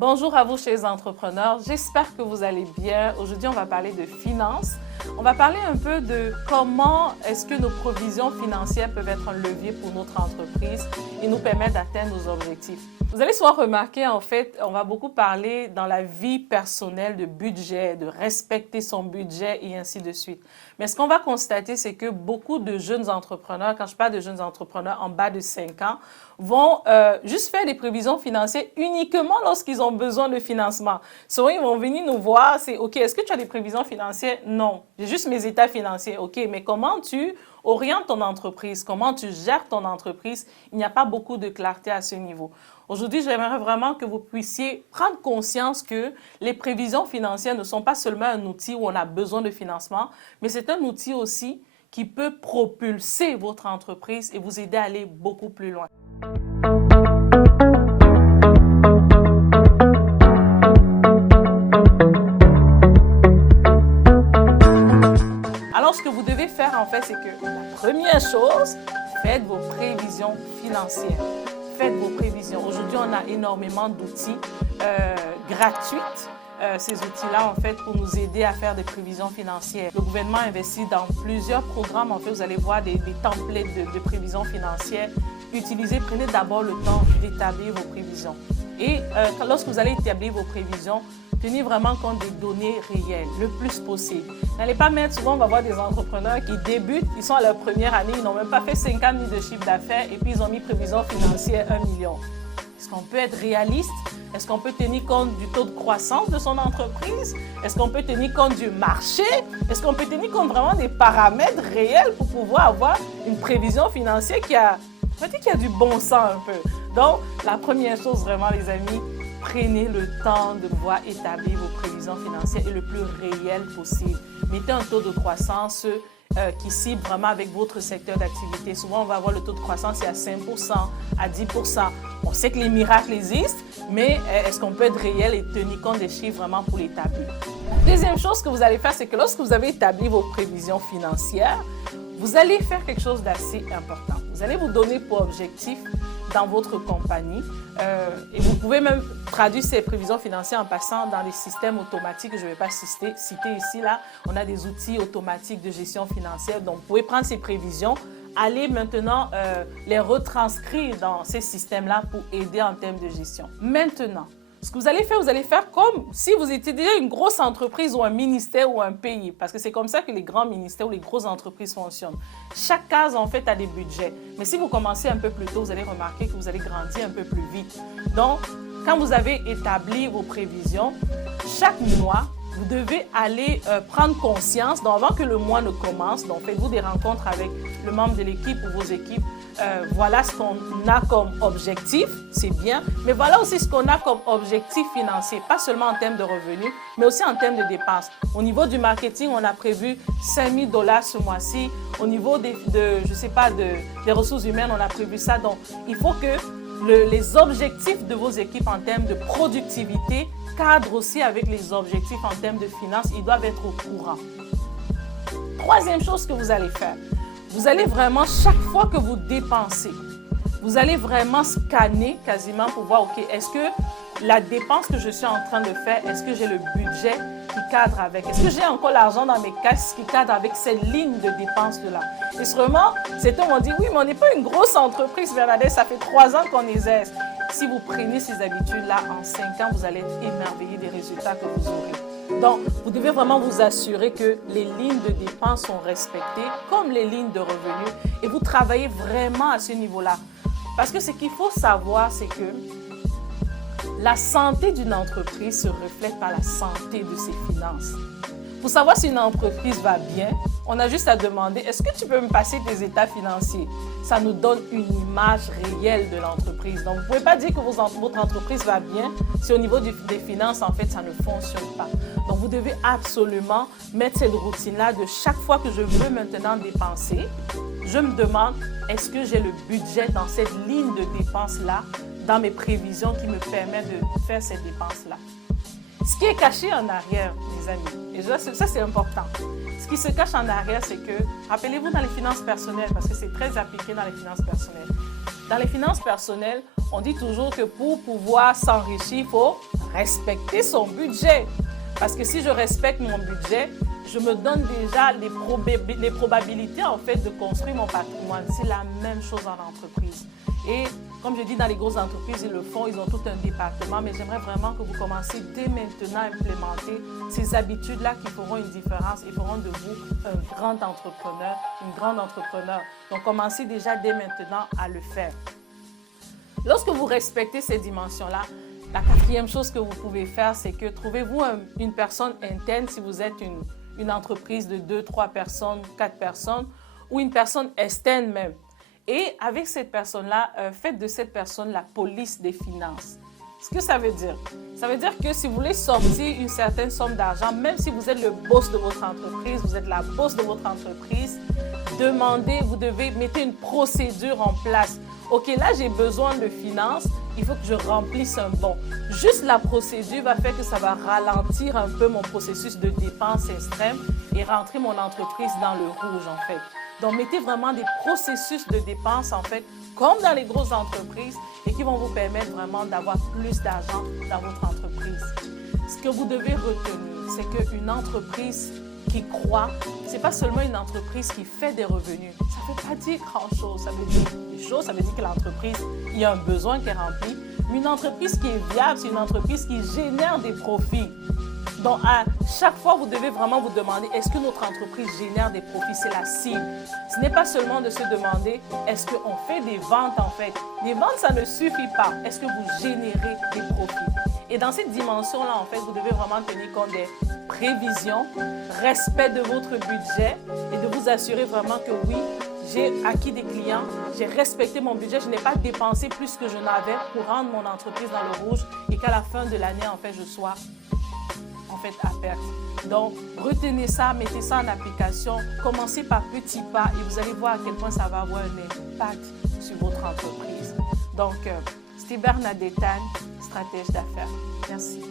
Bonjour à vous, chers entrepreneurs. J'espère que vous allez bien. Aujourd'hui, on va parler de finances. On va parler un peu de comment est-ce que nos provisions financières peuvent être un levier pour notre entreprise et nous permettre d'atteindre nos objectifs. Vous allez souvent remarquer, en fait, on va beaucoup parler dans la vie personnelle de budget, de respecter son budget et ainsi de suite. Mais ce qu'on va constater, c'est que beaucoup de jeunes entrepreneurs, quand je parle de jeunes entrepreneurs en bas de 5 ans, vont juste faire des prévisions financières uniquement lorsqu'ils ont besoin de financement. Souvent, ils vont venir nous voir, c'est « OK, est-ce que tu as des prévisions financières? » Non, j'ai juste mes états financiers. « OK, mais comment tu orientes ton entreprise? Comment tu gères ton entreprise? » Il n'y a pas beaucoup de clarté à ce niveau. Aujourd'hui, j'aimerais vraiment que vous puissiez prendre conscience que les prévisions financières ne sont pas seulement un outil où on a besoin de financement, mais c'est un outil aussi qui peut propulser votre entreprise et vous aider à aller beaucoup plus loin. Alors, ce que vous devez faire, en fait, c'est que la première chose, faites vos prévisions financières. Faites vos prévisions. Aujourd'hui, on a énormément d'outils gratuits. Ces outils-là, en fait, pour nous aider à faire des prévisions financières. Le gouvernement investit dans plusieurs programmes. En fait, vous allez voir des templates de prévisions financières. Utilisez, prenez d'abord le temps d'établir vos prévisions. Et lorsque vous allez établir vos prévisions, tenez vraiment compte des données réelles, le plus possible. N'allez pas mettre, souvent on va voir des entrepreneurs qui débutent, ils sont à leur première année, ils n'ont même pas fait 50 000 de chiffre d'affaires et puis ils ont mis prévision financière 1 million. Est-ce qu'on peut être réaliste? Est-ce qu'on peut tenir compte du taux de croissance de son entreprise? Est-ce qu'on peut tenir compte du marché? Est-ce qu'on peut tenir compte vraiment des paramètres réels pour pouvoir avoir une prévision financière qui a du bon sens un peu? Donc, la première chose vraiment, les amis, prenez le temps de pouvoir établir vos prévisions financières et le plus réel possible. Mettez un taux de croissance qui cible vraiment avec votre secteur d'activité. Souvent, on va avoir le taux de croissance à 5%, à 10%. On sait que les miracles existent, mais est-ce qu'on peut être réel et tenir compte des chiffres vraiment pour l'établir? Deuxième chose que vous allez faire, c'est que lorsque vous avez établi vos prévisions financières, vous allez faire quelque chose d'assez important. Vous allez vous donner pour objectif dans votre compagnie et vous pouvez même traduire ces prévisions financières en passant dans les systèmes automatiques que je ne vais pas citer ici. Là, on a des outils automatiques de gestion financière. Donc, vous pouvez prendre ces prévisions, aller maintenant les retranscrire dans ces systèmes-là pour aider en termes de gestion. Maintenant, ce que vous allez faire comme si vous étiez déjà une grosse entreprise ou un ministère ou un pays, parce que c'est comme ça que les grands ministères ou les grosses entreprises fonctionnent. Chaque case, en fait, a des budgets. Mais si vous commencez un peu plus tôt, vous allez remarquer que vous allez grandir un peu plus vite. Donc, quand vous avez établi vos prévisions, chaque mois, vous devez aller prendre conscience, donc avant que le mois ne commence, donc faites-vous des rencontres avec le membre de l'équipe ou vos équipes. Voilà ce qu'on a comme objectif, c'est bien, mais voilà aussi ce qu'on a comme objectif financier, pas seulement en termes de revenus, mais aussi en termes de dépenses. Au niveau du marketing, on a prévu 5 000 $ ce mois-ci. Au niveau des ressources humaines, on a prévu ça. Donc, il faut que les objectifs de vos équipes en termes de productivité cadrent aussi avec les objectifs en termes de finances. Ils doivent être au courant. Troisième chose que vous allez faire, vous allez vraiment, chaque fois que vous dépensez, vous allez vraiment scanner quasiment pour voir, OK, est-ce que la dépense que je suis en train de faire, est-ce que j'ai le budget qui cadre avec? Est-ce que j'ai encore l'argent dans mes caisses qui cadre avec cette ligne de dépenses-là? Et sûrement, certains vont dire, oui, mais on n'est pas une grosse entreprise, Bernadette, ça fait 3 ans qu'on exerce. Si vous prenez ces habitudes-là, en 5 ans, vous allez être émerveillé des résultats que vous aurez. Donc, vous devez vraiment vous assurer que les lignes de dépenses sont respectées, comme les lignes de revenus, et vous travaillez vraiment à ce niveau-là. Parce que ce qu'il faut savoir, c'est que la santé d'une entreprise se reflète par la santé de ses finances. Pour savoir si une entreprise va bien, on a juste à demander, est-ce que tu peux me passer tes états financiers? Ça nous donne une image réelle de l'entreprise. Donc, vous ne pouvez pas dire que votre entreprise va bien si au niveau des finances, en fait, ça ne fonctionne pas. Donc, vous devez absolument mettre cette routine-là de chaque fois que je veux maintenant dépenser, je me demande, est-ce que j'ai le budget dans cette ligne de dépenses-là, dans mes prévisions qui me permettent de faire cette dépense-là? Ce qui est caché en arrière, les amis, et ça c'est important. Ce qui se cache en arrière, c'est que, rappelez-vous dans les finances personnelles, parce que c'est très appliqué dans les finances personnelles. Dans les finances personnelles, on dit toujours que pour pouvoir s'enrichir, il faut respecter son budget. Parce que si je respecte mon budget, je me donne déjà les probabilités en fait de construire mon patrimoine. C'est la même chose en entreprise. Et comme je dis, dans les grosses entreprises, ils le font, ils ont tout un département, mais j'aimerais vraiment que vous commenciez dès maintenant à implémenter ces habitudes-là qui feront une différence et feront de vous un grand entrepreneur, une grande entrepreneur. Donc, commencez déjà dès maintenant à le faire. Lorsque vous respectez ces dimensions-là, la quatrième chose que vous pouvez faire, c'est que trouvez-vous une personne interne si vous êtes une entreprise de 2, 3 personnes, 4 personnes ou une personne externe même. Et avec cette personne-là, faites de cette personne la police des finances. Ce que ça veut dire? Ça veut dire que si vous voulez sortir une certaine somme d'argent, même si vous êtes le boss de votre entreprise, vous êtes la boss de votre entreprise, demandez, vous devez mettre une procédure en place. OK, là, j'ai besoin de finances, il faut que je remplisse un bon. Juste la procédure va faire que ça va ralentir un peu mon processus de dépenses extrêmes et rentrer mon entreprise dans le rouge, en fait. Donc, mettez vraiment des processus de dépenses, en fait, comme dans les grosses entreprises et qui vont vous permettre vraiment d'avoir plus d'argent dans votre entreprise. Ce que vous devez retenir, c'est qu'une entreprise qui croît, ce n'est pas seulement une entreprise qui fait des revenus. Ça ne veut pas dire grand-chose. Ça veut dire des choses, ça veut dire que l'entreprise, il y a un besoin qui est rempli. Mais une entreprise qui est viable, c'est une entreprise qui génère des profits. Donc, à chaque fois, vous devez vraiment vous demander, est-ce que notre entreprise génère des profits? C'est la cible. Ce n'est pas seulement de se demander, est-ce qu'on fait des ventes en fait? Les ventes, ça ne suffit pas. Est-ce que vous générez des profits? Et dans cette dimension-là, en fait, vous devez vraiment tenir compte des prévisions, respect de votre budget et de vous assurer vraiment que oui, j'ai acquis des clients, j'ai respecté mon budget, je n'ai pas dépensé plus que je n'avais pour rendre mon entreprise dans le rouge et qu'à la fin de l'année, en fait, je sois à perte. Donc, retenez ça, mettez ça en application, commencez par petits pas et vous allez voir à quel point ça va avoir un impact sur votre entreprise. Donc, c'était Bernadette, stratège d'affaires. Merci.